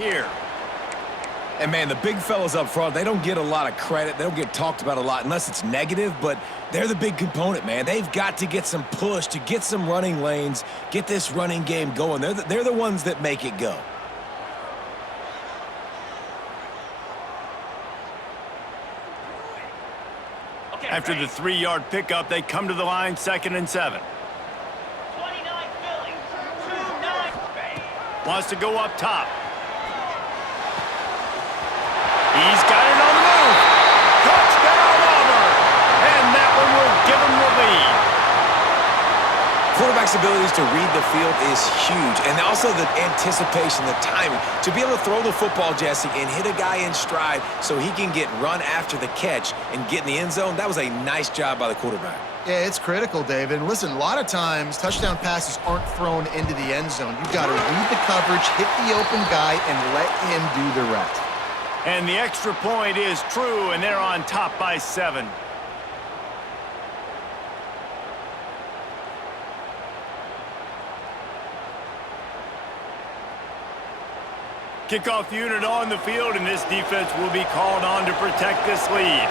here. And, man, the big fellas up front, they don't get a lot of credit. They don't get talked about a lot unless it's negative, but they're the big component, man. They've got to get some push to get some running lanes, get this running game going. They're the ones that make it go. After the 3-yard pickup, they come to the line, 2nd and 7. 29 Philly, 2-9. Wants to go up top. He's got it on the move. Touchdown, Auburn. And that one will give him the lead. Quarterback's abilities to read the field is huge, and also the anticipation, the timing. To be able to throw the football, Jesse, and hit a guy in stride so he can get run after the catch and get in the end zone, that was a nice job by the quarterback. Yeah, it's critical, David. And listen, a lot of times touchdown passes aren't thrown into the end zone. You've got to read the coverage, hit the open guy, and let him do the rest. And the extra point is true, and they're on top by 7. Kickoff unit on the field, and this defense will be called on to protect this lead.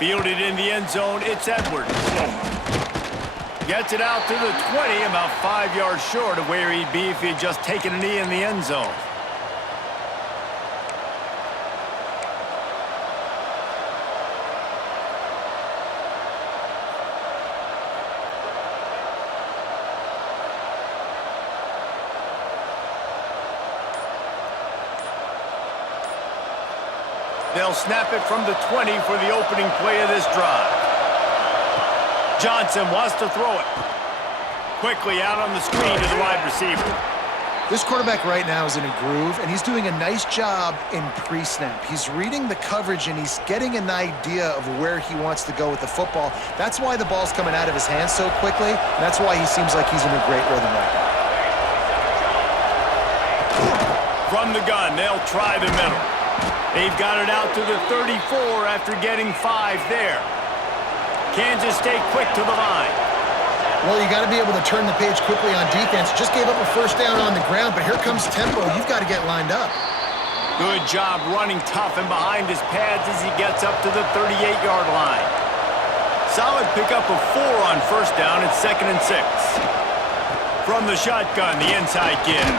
Fielded in the end zone, it's Edwards. Gets it out to the 20, about 5 yards short of where he'd be if he'd just taken a knee in the end zone. They'll snap it from the 20 for the opening play of this drive. Johnson wants to throw it. Quickly out on the screen to the wide receiver. This quarterback right now is in a groove, and he's doing a nice job in pre-snap. He's reading the coverage, and he's getting an idea of where he wants to go with the football. That's why the ball's coming out of his hands so quickly, and that's why he seems like he's in a great rhythm right now. From the gun, they'll try the middle. They've got it out to the 34 after getting 5 there. Kansas stay quick to the line. Well, you got to be able to turn the page quickly on defense. Just gave up a first down on the ground, but here comes tempo. You've got to get lined up. Good job running tough and behind his pads as he gets up to the 38-yard line. Solid pickup of 4 on first down at 2nd and 6. From the shotgun, the inside give.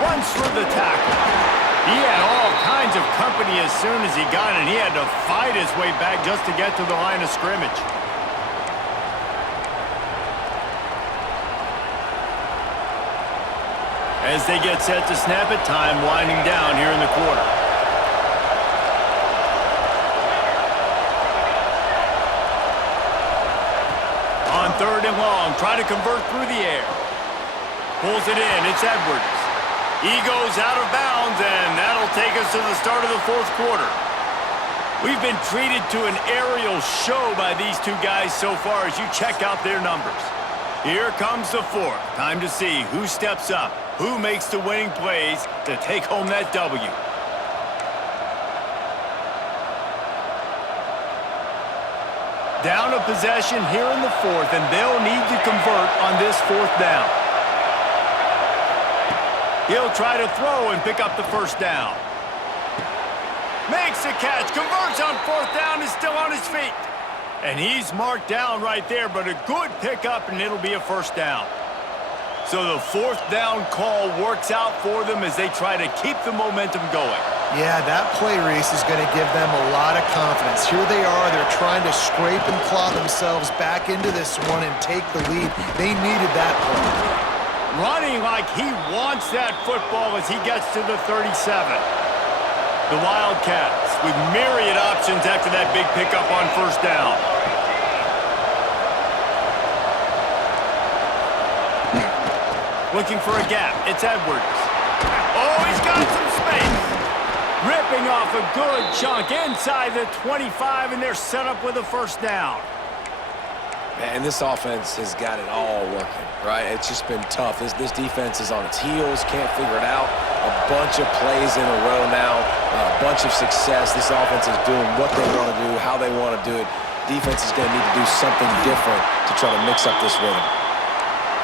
Runs for the tackle. He had all kinds of company as soon as he got it. He had to fight his way back just to get to the line of scrimmage. As they get set to snap it, time winding down here in the quarter. On 3rd and long, try to convert through the air. Pulls it in, it's Edwards. He goes out of bounds, and that'll take us to the start of the 4th quarter. We've been treated to an aerial show by these two guys so far as you check out their numbers. Here comes the 4th. Time to see who steps up, who makes the winning plays to take home that W. Down a possession here in the 4th, and they'll need to convert on this 4th down. He'll try to throw and pick up the first down. Makes the catch, converts on 4th down, is still on his feet. And he's marked down right there, but a good pickup, and it'll be a first down. So the 4th down call works out for them as they try to keep the momentum going. Yeah, that play, Reese, is going to give them a lot of confidence. Here they are. They're trying to scrape and claw themselves back into this one and take the lead. They needed that play. Running like he wants that football as he gets to the 37. The Wildcats with myriad options after that big pickup on first down. Looking for a gap. It's Edwards. Oh, he's got some space. Ripping off a good chunk inside the 25, and they're set up with a first down. Man, this offense has got it all working, right? It's just been tough. This defense is on its heels, can't figure it out. A bunch of plays in a row now, a bunch of success. This offense is doing what they want to do, how they want to do it. Defense is going to need to do something different to try to mix up this rhythm.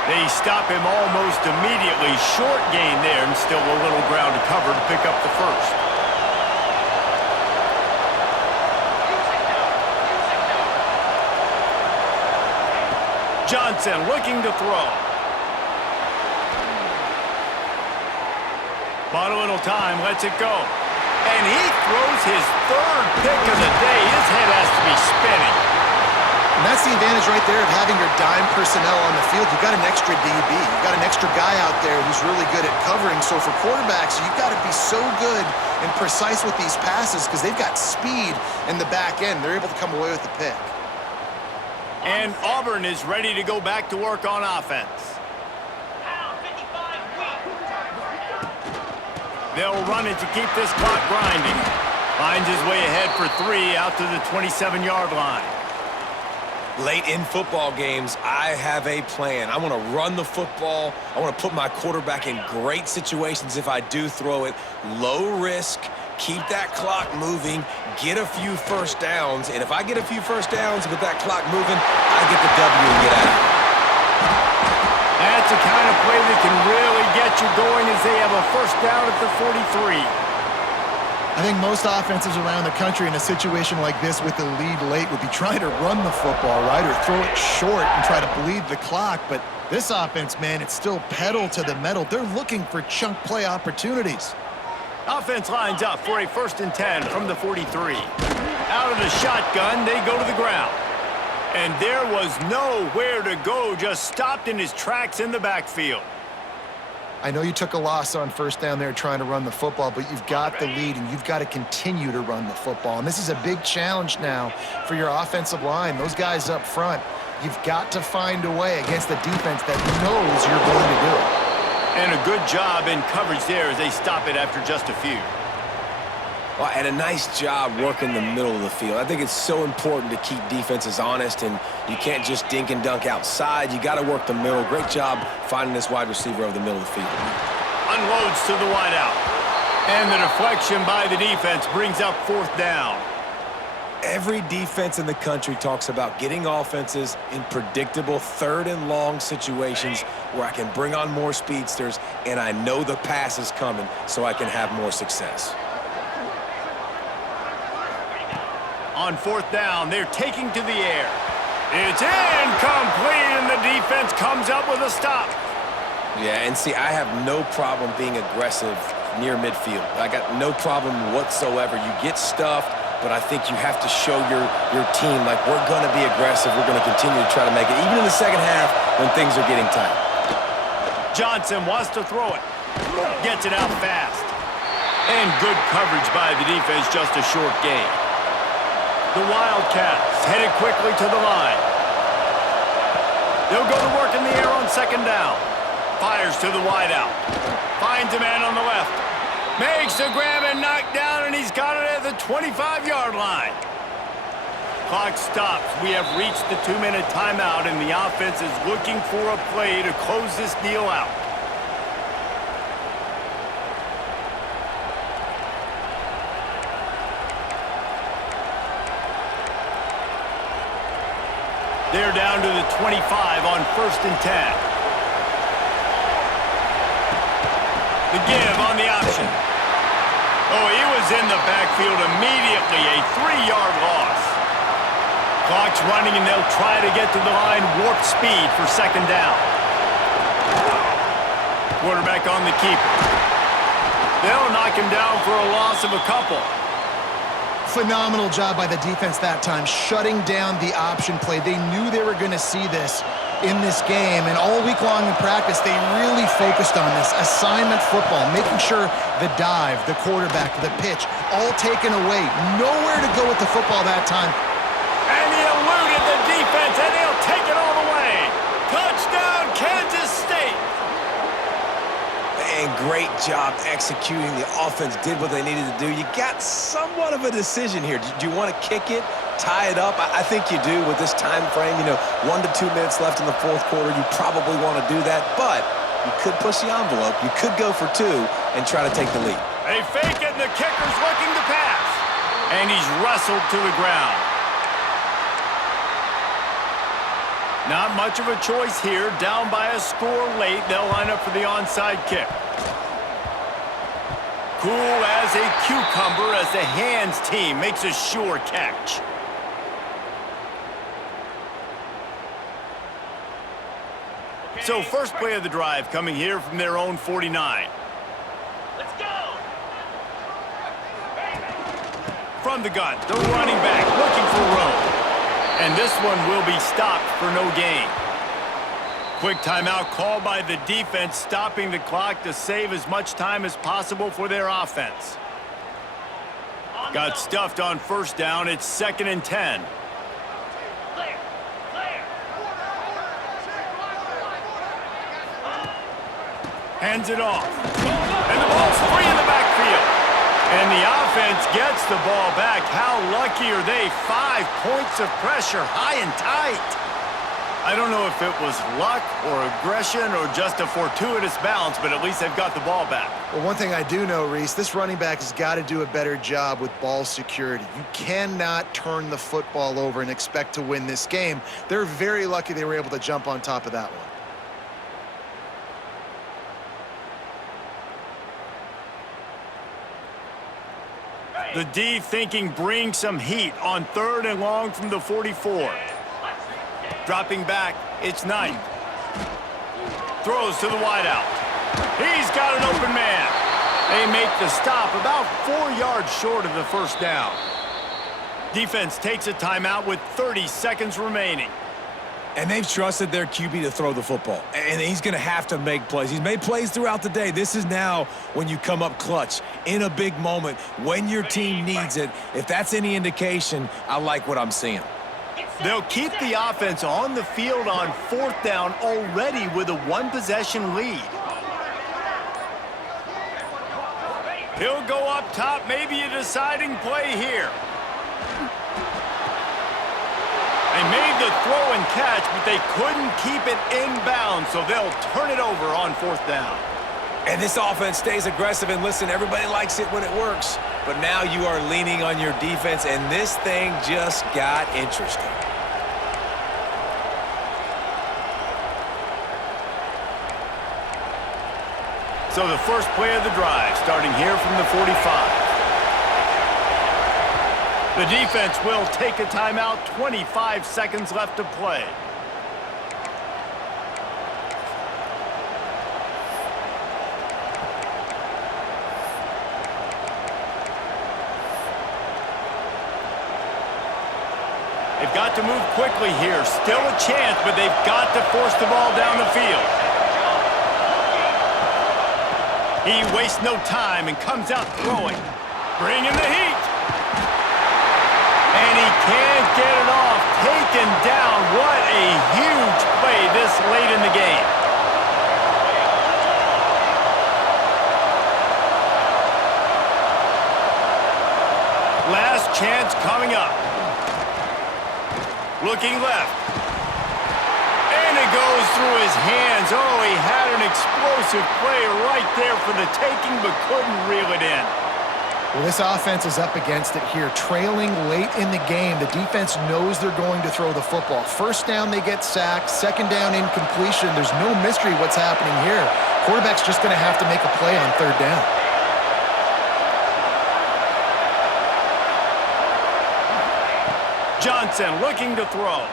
They stop him almost immediately. Short gain there, and still a little ground to cover to pick up the first. Johnson looking to throw. Bought a little time, lets it go. And he throws his third pick of the day. His head has to be spinning. And that's the advantage right there of having your dime personnel on the field. You've got an extra DB. You've got an extra guy out there who's really good at covering. So for quarterbacks, you've got to be so good and precise with these passes because they've got speed in the back end. They're able to come away with the pick. And Auburn is ready to go back to work on offense. They'll run it to keep this clock grinding. Finds his way ahead for 3 out to the 27-yard line. Late in football games, I have a plan. I want to run the football. I want to put my quarterback in great situations if I do throw it. Low risk, keep that clock moving, get a few first downs. And if I get a few first downs with that clock moving, I get the W and get out of here. That's the kind of play that can really get you going as they have a first down at the 43. I think most offenses around the country in a situation like this with the lead late would be trying to run the football, right, or throw it short and try to bleed the clock. But this offense, man, it's still pedal to the metal. They're looking for chunk play opportunities. Offense lines up for a 1st and 10 from the 43. Out of the shotgun, they go to the ground. And there was nowhere to go, just stopped in his tracks in the backfield. I know you took a loss on first down there trying to run the football, but you've got the lead, and you've got to continue to run the football. And this is a big challenge now for your offensive line. Those guys up front, you've got to find a way against the defense that knows you're going to do it. And a good job in coverage there as they stop it after just a few. Well, and a nice job working the middle of the field. I think it's so important to keep defenses honest, and you can't just dink and dunk outside. You got to work the middle. Great job finding this wide receiver over the middle of the field. Unloads to the wideout. And the deflection by the defense brings up 4th down. Every defense in the country talks about getting offenses in predictable 3rd and long situations where I can bring on more speedsters, and I know the pass is coming so I can have more success. On 4th down, they're taking to the air. It's incomplete, and the defense comes up with a stop. Yeah, and see, I have no problem being aggressive near midfield. I got no problem whatsoever. You get stuffed, but I think you have to show your team, like, we're going to be aggressive. We're going to continue to try to make it, even in the second half when things are getting tight. Johnson wants to throw it. Gets it out fast. And good coverage by the defense, just a short gain. The Wildcats headed quickly to the line. They'll go to work in the air on 2nd down. Fires to the wideout. Finds a man on the left. Makes the grab and knock down, and he's got it at the 25-yard line. Clock stops. We have reached the 2-minute timeout, and the offense is looking for a play to close this deal out. They're down to the 25 on 1st and 10. The give on the option. Oh, he was in the backfield immediately. A 3-yard loss. Clock's running, and they'll try to get to the line warp speed for 2nd down. Quarterback on the keeper. They'll knock him down for a loss of a couple. Phenomenal job by the defense that time, shutting down the option play. They knew they were going to see this in this game, and all week long in practice, they really focused on this assignment football, making sure the dive, the quarterback, the pitch, all taken away. Nowhere to go with the football that time. And he eluded the defense, and he'll take it all the way. Touchdown, Kansas State. And great job executing. The offense did what they needed to do. You got somewhat of a decision here. Do you want to kick it tie it up? I think you do with this time frame. 1 to 2 minutes left in the fourth quarter. You probably want to do that, but you could push the envelope. You could go for 2 and try to take the lead. They fake it, and the kicker's looking to pass. And he's wrestled to the ground. Not much of a choice here. Down by a score late. They'll line up for the onside kick. Cool as a cucumber as the hands team makes a sure catch. So first play of the drive coming here from their own 49. Let's go. From the gun, the running back looking for room. And this one will be stopped for no gain. Quick timeout called by the defense, stopping the clock to save as much time as possible for their offense. Got stuffed on first down. It's 2nd and 10. Clear. Clear. Hands it off. And the ball's free in the backfield. And the offense gets the ball back. How lucky are they? 5 points of pressure, high and tight. I don't know if it was luck or aggression or just a fortuitous bounce, but at least they've got the ball back. Well, one thing I do know, Reese, this running back has got to do a better job with ball security. You cannot turn the football over and expect to win this game. They're very lucky they were able to jump on top of that one. The D thinking bring some heat on 3rd and long from the 44. Dropping back, it's Knight. Throws to the wideout. He's got an open man. They make the stop about 4 yards short of the first down. Defense takes a timeout with 30 seconds remaining. And they've trusted their QB to throw the football. And he's going to have to make plays. He's made plays throughout the day. This is now when you come up clutch in a big moment when your team needs it. If that's any indication, I like what I'm seeing. They'll keep the offense on the field on 4th down already with a 1-possession lead. He'll go up top, maybe a deciding play here. They made the throw and catch, but they couldn't keep it inbounds, so they'll turn it over on 4th down. And this offense stays aggressive, and listen, everybody likes it when it works. But now you are leaning on your defense, and this thing just got interesting. So the first play of the drive, starting here from the 45. The defense will take a timeout, 25 seconds left to play. They've got to move quickly here. Still a chance, but they've got to force the ball down the field. He wastes no time and comes out throwing. Bringing the heat. And he can't get it off. Taken down. What a huge play this late in the game. Last chance coming up. Looking left. And it goes through his hands. Oh, he had an explosive play right there for the taking, but couldn't reel it in. Well, this offense is up against it here. Trailing late in the game, the defense knows they're going to throw the football. First down, they get sacked. Second down, incompletion. There's no mystery what's happening here. Quarterback's just going to have to make a play on 3rd down. Johnson looking to throw.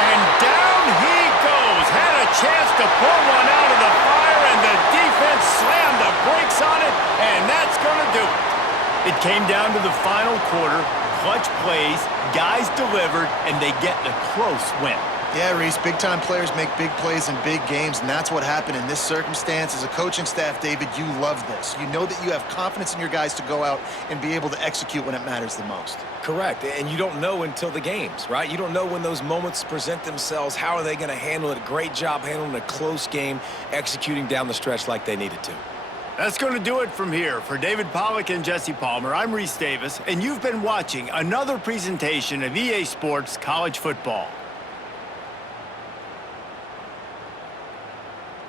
And down he goes. Had a chance to pull one out of the fire, and the defense slammed the brakes on it, and that's going to do it. It came down to the final quarter. Clutch plays, guys delivered, and they get the close win. Yeah, Reese, big-time players make big plays in big games, and that's what happened in this circumstance. As a coaching staff, David, you love this. You know that you have confidence in your guys to go out and be able to execute when it matters the most. Correct, and you don't know until the games, right? You don't know when those moments present themselves. How are they going to handle it? Great job handling a close game, executing down the stretch like they needed to. That's going to do it from here. For David Pollack and Jesse Palmer, I'm Reese Davis, and you've been watching another presentation of EA Sports College Football.